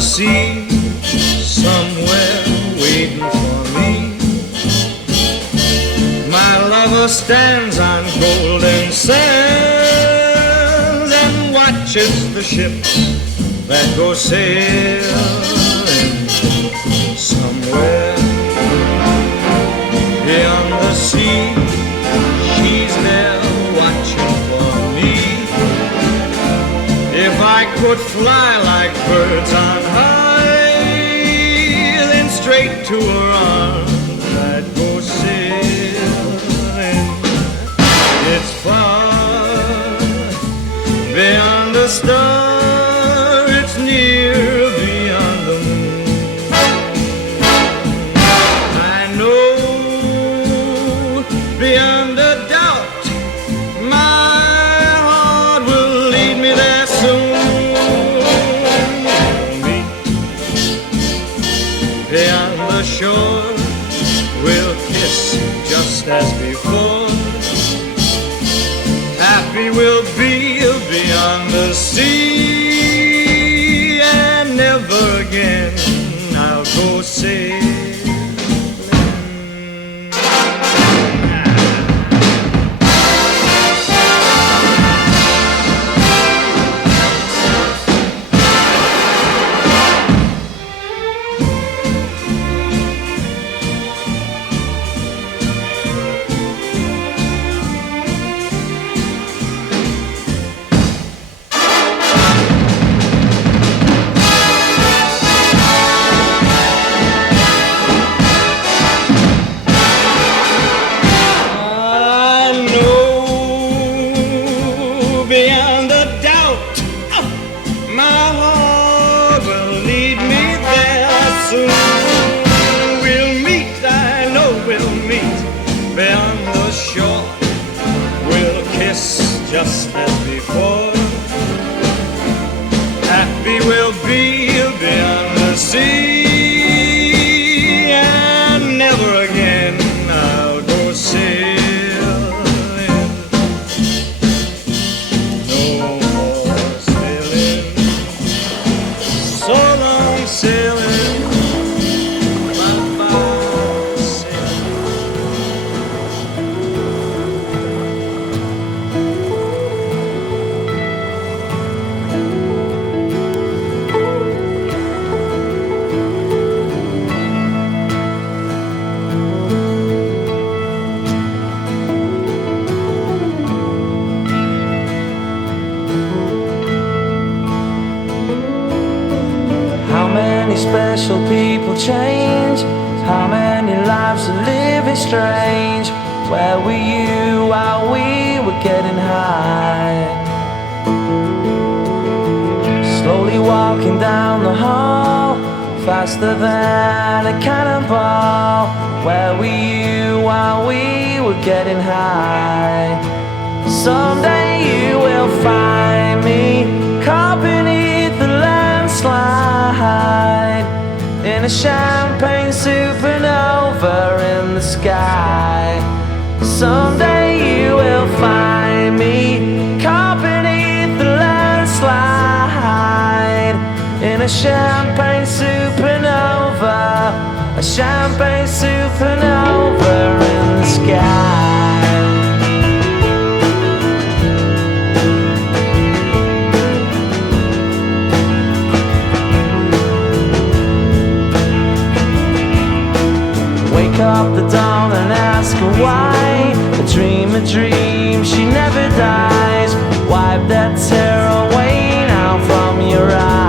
sea, somewhere waiting for me. My lover stands on golden sands and watches the ships that go sailing somewhere beyond the sea. She's there watching for me. If I could fly like birds on high, then straight to her arms I'd go sailing. It's far beyond the star, it's near beyond the moon. I know beyond a doubt my heart will lead me there soon. Beyond the shore, we'll kiss just as before. Happy we'll be beyond the sea, and never again I'll go sailing. Just as before, happy we'll be beyond the sea, and never again I'll go sailing. No more sailing, so long sailing, bye-bye sailing. Special people change. How many lives are living strange? Where were you while we were getting high? Slowly walking down the hall, faster than a cannonball. Where were you while we were getting high? Someday you will find me caught beneath the landslide, in a champagne supernova in the sky. Someday you will find me caught beneath the landslide, in a champagne supernova, a champagne supernova in the sky. Wake up the dawn and ask her why. A dream, she never dies. Wipe that tear away now from your eyes.